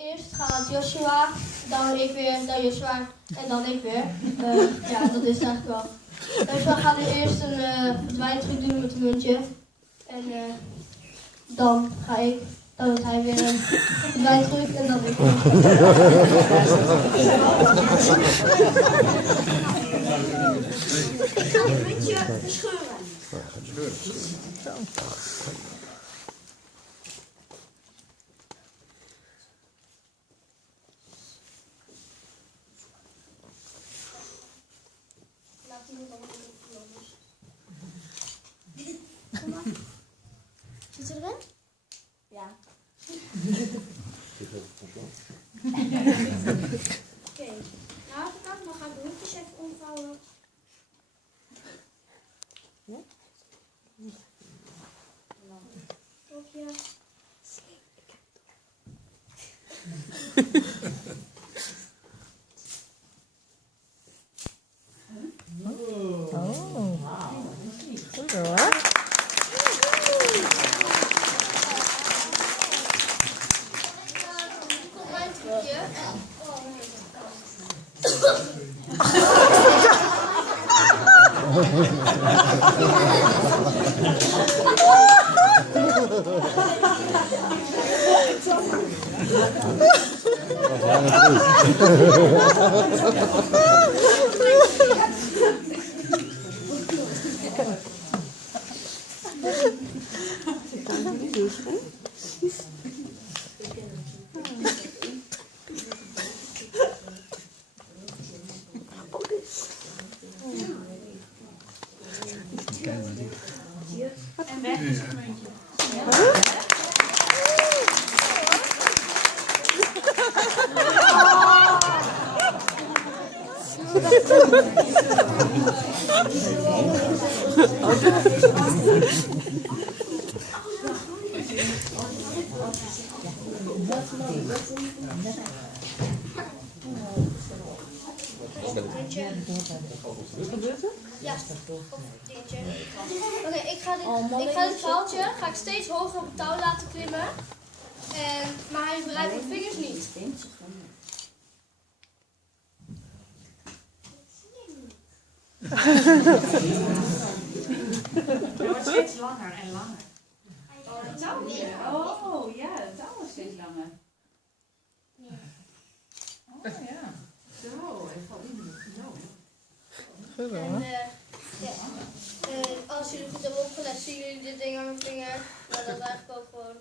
Eerst gaat Joshua, dan ik weer, dan Joshua en dan ik weer. Ja, dat is het eigenlijk wel. Joshua gaat nu eerst een verdwijntruc doen met een muntje. En dan ga ik, dan doet hij weer een verdwijntruc en dan ik weer. Ik ga dit muntje verscheuren. Zo. Zit ze erin? Ja. Oké, nou dan ga ik de hoekjes even omvouwen. Ja? Stokje. Goed hoor. En weg is het muntje. Ja, dingetje. Oké, ik ga dit paaltje steeds hoger op het touw laten klimmen. Maar hij bereikt mijn vingers niet. Het wordt steeds langer en langer. Oh ja, het touw wordt steeds langer. Oh ja. Zo, even zo. En ja. Als jullie goed hebben opgelet, zien jullie dit ding aan mijn vinger. Maar dat is eigenlijk ook gewoon.